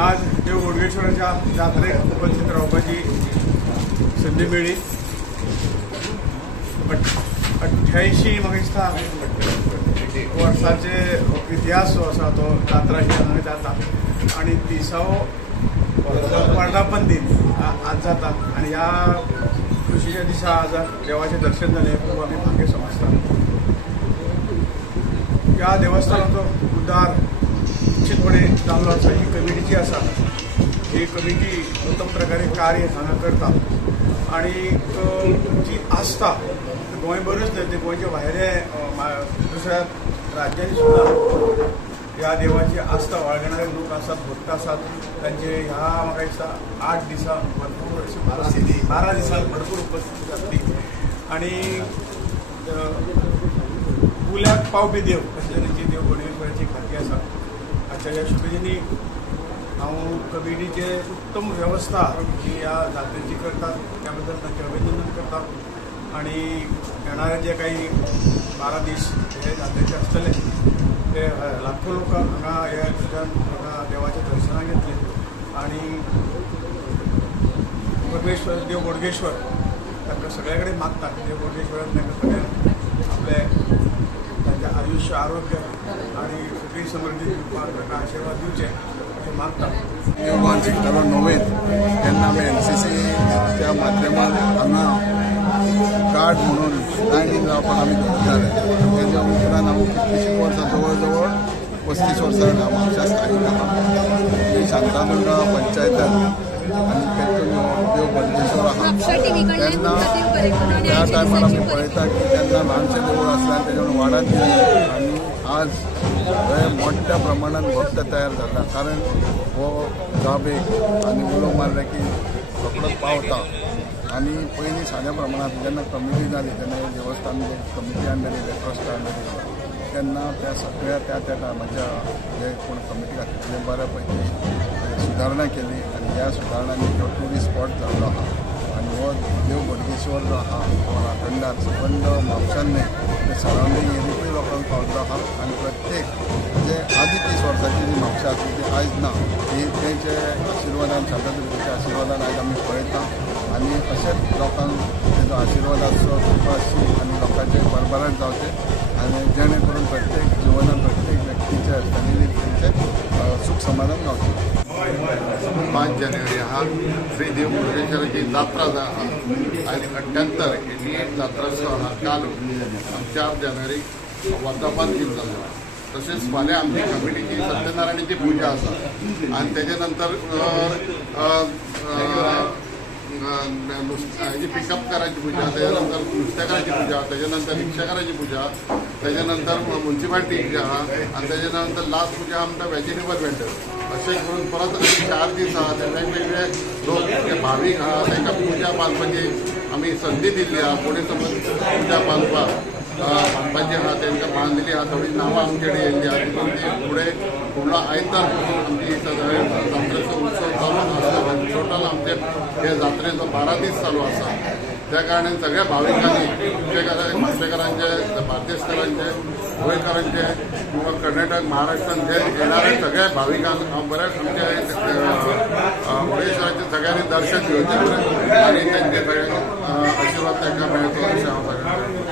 आज देव बोडगेश्वराच्या जात्रेत उपस्थित रावपाची संधी मेळ्ळी. 88 म्हाका दिसता वर्साचे इतिहास जो आसा तो जात्रा ही हांगा जाता आनी 30वो वर्धापन दिन आज जाता आनी ह्या खुशीच्या दिसा आज देवाचें दर्शन जालें खूब आमी भाग्य समजता. ह्या देवस्थानाचो उद्धार निश्चितपणे जाल्लो आसा. ही कमिटी जी आसा ही कमिटी उत्तम प्रकारे कार्य हांगा करता आनी जी आस्था गोंय बरेंच न्हय, गोंयचे भायले दुसऱ्या राज्यांनी सुद्धा ह्या देवाची आस्था बाळगणारे लोक आसात, भक्त आसात. तांचे ह्या म्हाका दिसता 8 दिसा भरपूर 12 दिसांक भरपूर उपस्थिती जातली आनी पुल्याक पावपी देव अशें तरेची देव बोडगेश्वराची खात्री आसा. आजच्या ह्या शुभेच्छेनी हांव कमिटीचे उत्तम वेवस्था जी ह्या जात्रेची करतात त्या बद्दल तांचे अभिनंदन करता आनी येणारे जे काही 12 दीस हे जात्रेचे आसतले ते लाखो लोक हांगा ह्या हांगा देवाचें दर्शनाक येतले आनी परमेश्वर देव बोडगेश्वर तांकां सगळे कडेन मागता. देव बोडगेश्वरान तांकां सगळ्यांक आपले तांचें आयुश्य आरोग्य आनी सगळी समृद्धी दिवपाक तांकां आशिर्वाद दिवचे अशें मागता. देवबान शिकतालो णवेंत तेन्ना आमी NCCच्या माध्यमान हांगा गार्ड म्हणून लायनीन रावपाक आमी धरताले. तेच्या उपरांत हांव कितलींशीं वर्सां जवळ जवळ 35 वर्सां जालीं हांव म्हापशा स्थायीक आहा. शांतादुर्गा पंचायत आनी तेतून देव बोडगेश्वर आहा. तेन्ना त्या टायमार आमी पळयता की तेन्ना ल्हानशें देवूळ आसलें तेजेवन वाडत गेलें आनी आज थंय मोठ्या प्रमाणात भक्त तयार जाता. कारण हो जाबेक आनी उलो मारले की रोखडोच पावता आनी पयलीं साद्या प्रमाणांत जेन्ना कमिटी जाली तेन्ना देवस्थान कमिटी अंडर येयले, ट्रस्ट अंडर येयले तेन्ना त्या सगळ्या त्या टायमाच्या जे कोण कमिटी घातली ते बऱ्या पैकी सुदारणा केली आनी ह्या सुदारणांनी तो ट्युरिस्ट स्पॉट जाल्लो आहा. आनी हो देव बोडगेश्वर जो आहा तो राखणदार सबंद म्हापशान ते सरावंडींग एरियेकूय लोकांक पावलो आहा आनी प्रत्येक जे आदी 30 वर्सांची जी म्हापशा आसली ती आयज ना, ही तेंचे आशिर्वादान शांतादुर्गेच्या आशिर्वादान आयज आमी पळयता आनी अशेंच लोकांक तेजो आशिर्वाद आसचो, कृपा आसची आनी लोकांचे भरभराट जावचे आनी जेणे करून प्रत्येक जिवनांत प्रत्येक व्यक्तीचे शरिरीक तेंचे सुख समाधान गावचें. 5 जानेवारी हा श्री देव बोडगेश्वराची जात्रा आहा आनी 78 ही जात्रोत्सव आहा. काल 4 जानेवारीक वर्धापन दिन जाल्लो. तशेंच फाल्यां आमची कमिटीची सत्यनारायणाची पुजा आसा आनी तेजे नंतर हेजी पिकअपकारांची पुजा, तेजे नंतर नुस्तेकारांची पुजा, तेजे नंतर रिक्षाकारांची पुजा, तेजे नंतर म्युन्सिपाल्टीची आहा आनी तेजे नंतर लास्ट पुजा आमकां व्हेजिटेबल वेंडर. अशें करून परत 4 दीस आहा ते वेगवेगळे लोक जे भावीक आहा तांकां पुजा बांदपाची आमी संदी दिल्ली आहा. फुडें समज पुजा बांदपाची आहा तांकां बांदलेली आहा. थोडी नांवां आमचे कडेन येयल्ली आहा. तितून ती फुडें फुडलो आयतार पासून आमची जात्रेचो उत्सव चालू आसा. टोटल आमचे हे जात्रेचो 12 दीस चालू आसा. त्या कारणान सगळ्या भाविकांनी म्हापशेकारांचे, बार्देसकारांचे, गोंयकारांचे किंवा कर्नाटक, महाराष्ट्रान जे येणारे सगळ्या भाविकांक हांव बऱ्याच आमचे बोडगेश्वराचे सगळ्यांनी दर्शन घेवचें आनी तेंचे सगळ्यांक आशिर्वाद तांकां मेळचो अशें हांव सगळ्यांक